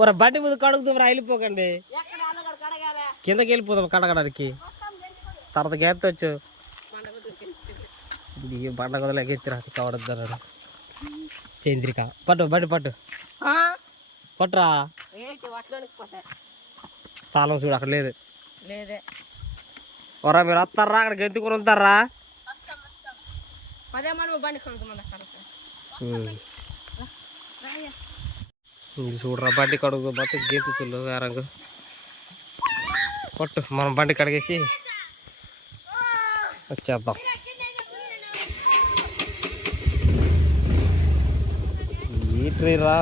ఒక బండి ముందు కడుగుతాం రా, వెళ్ళిపోకండి, కిందకి వెళ్ళిపోదాం కడగడానికి. తర్వాత గెత్తవచ్చు బండ కదలే ఎత్తిరా కావడద్దు. చంద్రిక పట్టు బండి పట్టు పట్టురా. తాళం చూడు అక్కడ లేదు. ఒరా మీరు వస్తారా అక్కడ గెంతుకుని ఉంటారా? చూడరా బండి కడుగు మొత్తం గెంతుతులు వేరంగు. పట్టు మనం బండి కడిగేసి వచ్చేద్దాం. రా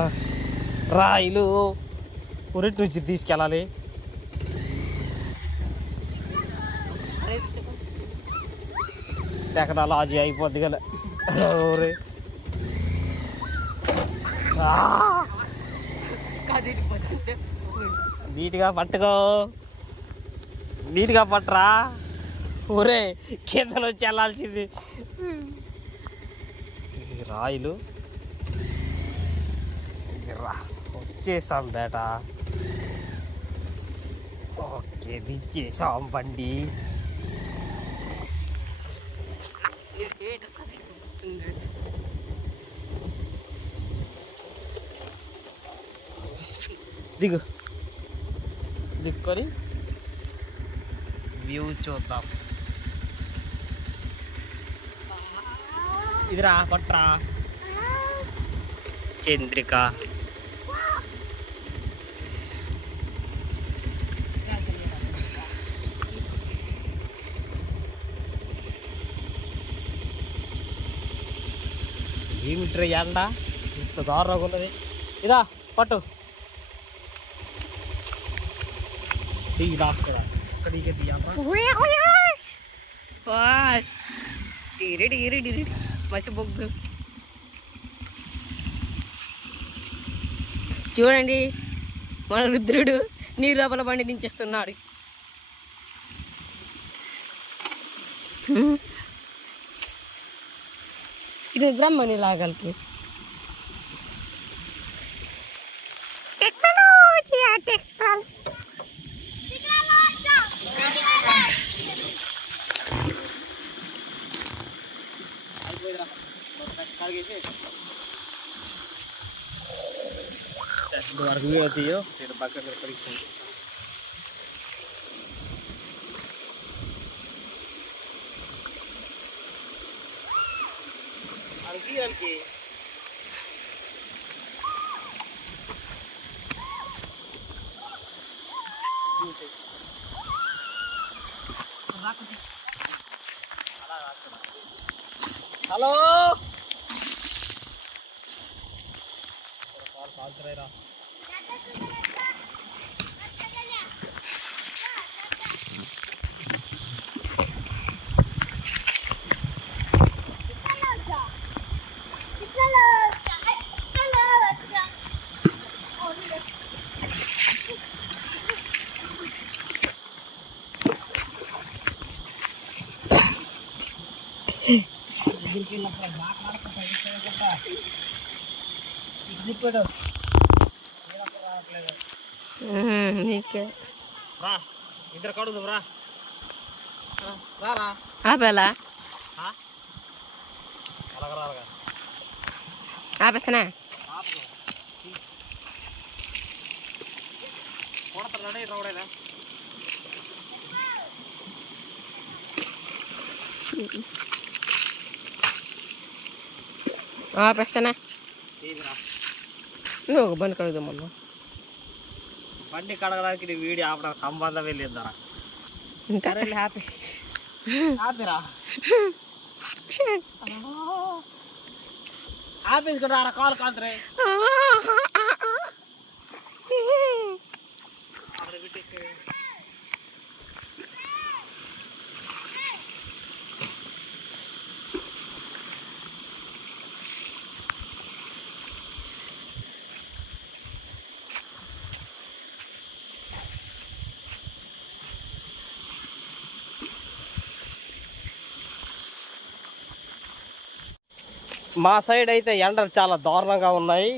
రాయిలు ఉరెట్ నుంచి తీసుకెళ్ళాలి. టెక్నాలజీ అయిపోద్ది కదా. నీట్గా పట్టుకో, నీట్గా పట్టరా. ఊరే కిందలో వెళ్ళాల్సింది. రాయిలు వచ్చేసాం బేట. ఓకే దించేసాం బండి. దిగు దిక్కుని వ్యూ చూద్దాం. ఇదిరా పట్రా చంద్రిక. ఏమిట్రా ఎండ ఇంత దారుణంగా ఉన్నది. ఇదా పట్టు మసి బొగ్గు చూడండి, మన రుద్రుడు నీరు లోపల బండి దించేస్తున్నాడు. ఇది బ్రహ్మని లాగలికి వరకు అవుతాయో బకెట్ కడిగి అడిగి హలో కాల్చరా. ఇద్దరు కడుగుదాం రా. ఆపేలా ఆపేస్తానా? ఆపేస్తానా? నువ్వు ఒక బండి కడుగుదాం. మొన్న బండి కడగడానికి నీ వీడియో ఆపడానికి సంబంధమే లేదు. ఆపిరా ఆపేసుకుంటారా కాలు కాంతరే. మా సైడ్ అయితే ఎండలు చాలా దారుణంగా ఉన్నాయి.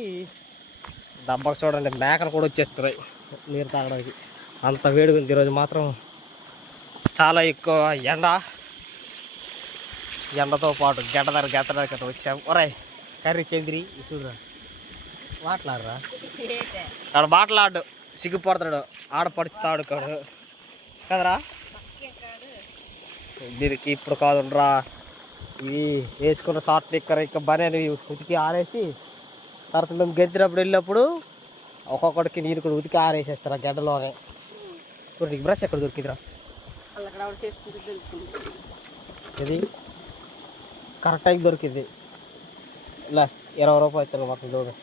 దెబ్బకు చూడండి మేకలు కూడా వచ్చేస్తున్నాయి నీరు తాగడానికి. అంత వేడిగా ఉంది ఈరోజు మాత్రం. చాలా ఎక్కువ ఎండతో పాటు గెట్టదారి వచ్చాము. ఒరే కర్రీ చంద్రి చూడరా మాట్లాడరా. ఆడ మాట్లాడు సిగ్గుపడతాడు, ఆడ పడుచుతాడు కాడు కదరా. దీనికి ఇప్పుడు కాదురా, ఇవి వేసుకున్న షార్ట్ నిక్కర్ ఇంకా బనేది ఉతికి ఆరేసి తర్వాత మేము గెంతినప్పుడు వెళ్ళినప్పుడు ఒక్కొక్కడికి నీరు కూడా ఉతికి ఆరేసేస్తారు ఆ గడ్డలోనే. ఇప్పుడు నీకు బ్రష్ ఎక్కడ దొరికిందిరా? ఇది కరెక్ట్ టైం దొరికింది. ఇలా 20 రూపాయలు ఇస్తాను మొత్తం చూడు.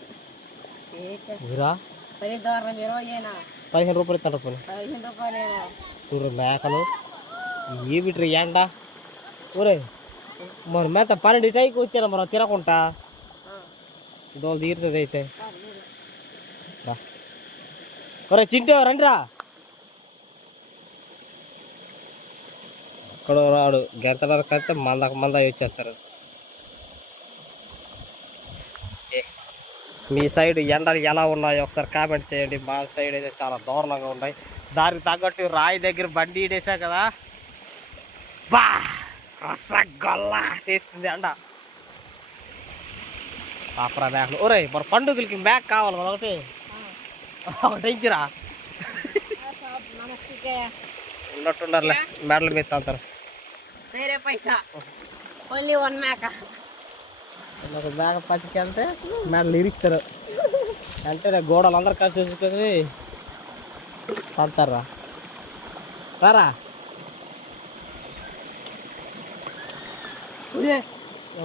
మీరా 15 రూపాయలు ఇస్తాను రూపాయలు చూడు. మేకలు ఏమిట్రీ ఎండ. ఊరే మరి మేత 12 టైంకి వచ్చాను మనం తినకుండా. దోలు తీరుతుంది అయితే. ఒరే చింటూ రండిరా. అక్కడ రాడు గెంతడానికి అయితే మంద వచ్చేస్తారు. మీ సైడ్ ఎండలు ఎలా ఉన్నాయో ఒకసారి కామెంట్ చేయండి. మా సైడ్ అయితే చాలా దారుణంగా ఉన్నాయి. దానికి తగ్గట్టు రాయి దగ్గర బండి వేసా కదా, బా రసగొల్ల చేస్తుంది ఎండ. పాపరా మేకలు. ఒరే మరి పండుగలకి మేక కావాలి కదా, ఒకటి ఇచ్చిరా. ఉన్నట్టుండారులే మెడల మీద తాగుతారు. మేక పట్టుకెళ్తే మెడలు ఇరిస్తారు అంటే గోడలు అందరు కలిసి చూసుకొని తాగుతారా. రారా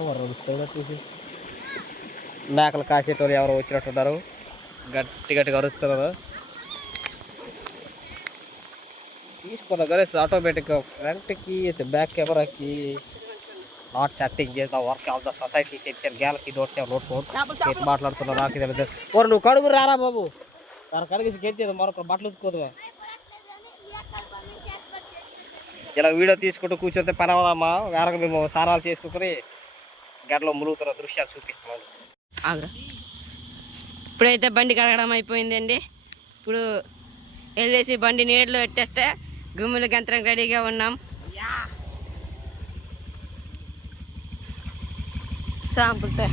ఎవరు చూసి మేకలు కాసేటోళ్ళు ఎవరు వచ్చినట్టున్నారు. గట్టిగా అరుస్తున్నారు. తీసుకున్న గరేసి ఆటోమేటిక్గా ఫ్రంట్కి బ్యాక్ కెమెరాకి నాట్ సెట్టింగ్ చేద్దా work of the society section Galaxy Note 7 Note 4 మాట్లాడుతున్నా. నాకు తెలియదు. ఓరు నువ్వు కడుగు రారా బాబు. దాని కడిగేసి గెంతేది మరొక బట్టలు ఉతుకోదు. ఇలా వీడియో తీసుకుంటూ కూర్చొని పని అవుదామా వేరొక మేము స్నానాలు చేసుకుని గడ్డలో ములుగుతున్న దృశ్యాలు చూపిస్తున్నాను. ఇప్పుడైతే బండి కడగడం అయిపోయిందండి. ఇప్పుడు వెళ్ళేసి బండి నీటిలో పెట్టేస్తే గుమ్ములు గంతరం రెడీగా ఉన్నాం. సాంపుల్తే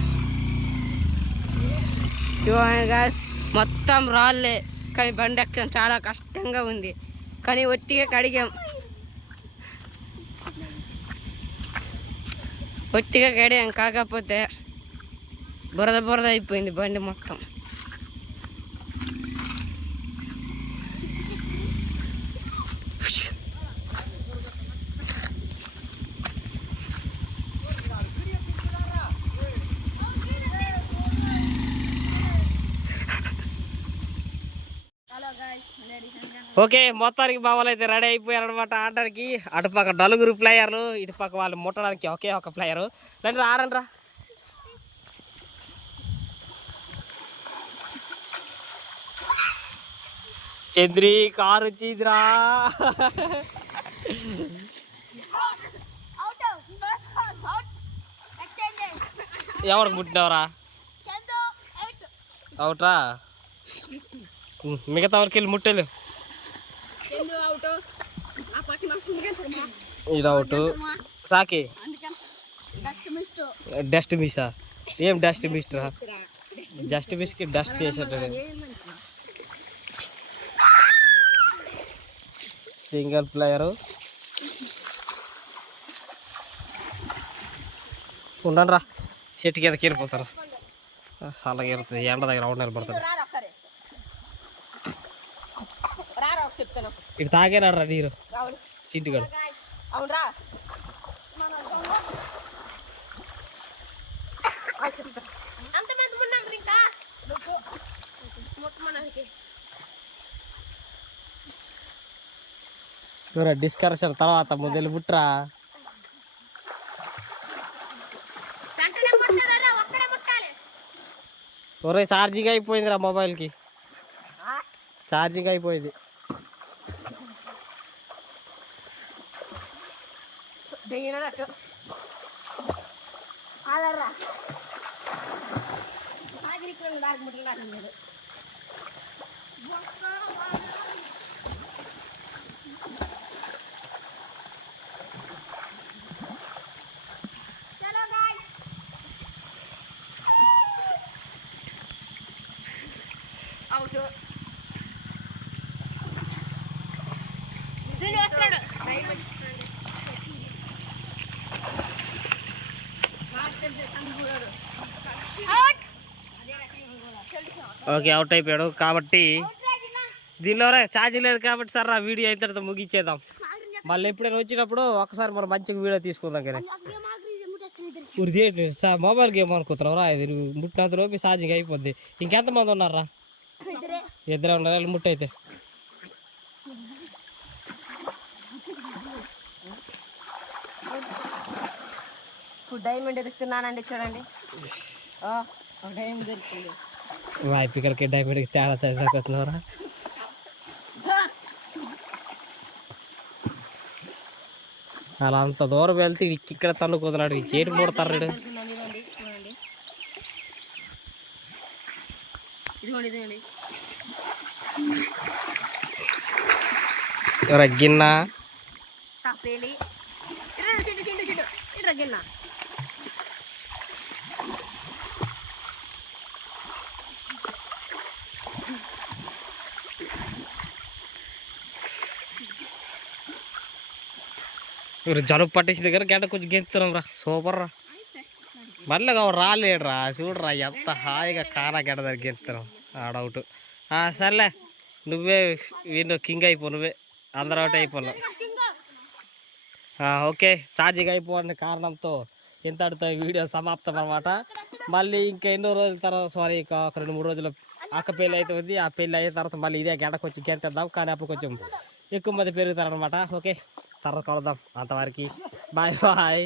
మొత్తం రాళ్ళే, కానీ బండి ఎక్కడం చాలా కష్టంగా ఉంది. కానీ ఒట్టిగా కడిగాం. కాకపోతే బురద అయిపోయింది బండి మొత్తం. ఓకే మొత్తానికి బావాలు అయితే రెడీ అయిపోయారు అనమాట ఆడడానికి. అటుపక్క 4 ప్లేయర్లు, ఇటుపక్క వాళ్ళు ముట్టడానికి ఒకే ఒక ప్లేయరు. రండి ఆడండి రా. చంద్రి కారు వచ్చిందిరా. ఎవరికి ముట్టినవరా? అవుట్రా. మిగతా వరకు వెళ్ళి ముట్టేలు. ఇది అవుట్. సాకి డస్ట్ మిస్సా? ఏం డస్ట్ మిస్ రా? జస్ట్ మిస్కి డస్ట్ చేసేట్టు. Single player. ఉండండి రా, చెట్టు కిందకి వెళ్ళిపోతారు. చల్లగా వెళ్తుంది, ఎండ దగ్గర రౌండ్ నిలబడతారు. ఇటు తాగేనాడు రా నీరు చింటిగాడు. డిస్కషన్ తర్వాత ముందు ముట్రా. ఒరే ఛార్జింగ్ అయిపోయింది రా మొబైల్కి. ఛార్జింగ్ అయిపోయింది. ఓకే, అవుట్ అయిపోయాడు కాబట్టి దీనిలో ఛార్జింగ్ లేదు కాబట్టి సార్ ఆ వీడియో అయిన తర్వాత ముగించేద్దాం. మళ్ళీ ఎప్పుడైనా వచ్చినప్పుడు ఒకసారి మనం మంచిగా వీడియో తీసుకుందాం. కానీ మొబైల్ గేమ్ అనుకుంటున్నావు రా, ఇది ముట్టినంత లోపు ఛార్జింగ్ అయిపోద్ది. ఇంకెంతమంది ఉన్నారా? ఇద్దరే ఉన్నారు. ముట్టు అయితే డైమండ్ ఎదుగుతున్నానండి, చూడండి. డైమండ్ దొరుకుతుంది. ఇక్కడికి డైమండ్కి తేడా తగ్గుతున్నారా? అలా అంత దూరం వెళ్తే ఇక్కడ తన్నుకుతున్నాడు. ఇంకేటి మూడతారు. రగ్గిన్నా జలుబు పట్టేసి దగ్గర గంట కొంచెం గెంతుతున్నాం రా. సూపర్ రా. మళ్ళీ రాలేడు రా. చూడరా ఎంత హాయిగా కారా గంట దగ్గర గెంతుతున్నాం. డౌట్. సర్లే, నువ్వే వీళ్ళు కింగ్ అయిపో. నువ్వే అందరూ అవుట్ అయిపోయినావు. ఓకే, ఛార్జింగ్ అయిపోయిన కారణంతో ఇంతటితో వీడియో సమాప్తం అనమాట. మళ్ళీ ఇంకా ఎన్నో రోజుల తర్వాత, సారీ, ఒక 2-3 రోజుల అక్క పెళ్ళి అవుతుంది. ఆ పెళ్ళి అయిన తర్వాత మళ్ళీ ఇదే గంట కొంచెం గెంతేద్దాం. కానీ అప్పుడు కొంచెం ఎక్కువ మంది పెరుగుతారనమాట. ఓకే, తర్వాత కలుద్దాం. అంతవరకు బాయ్ బాయ్.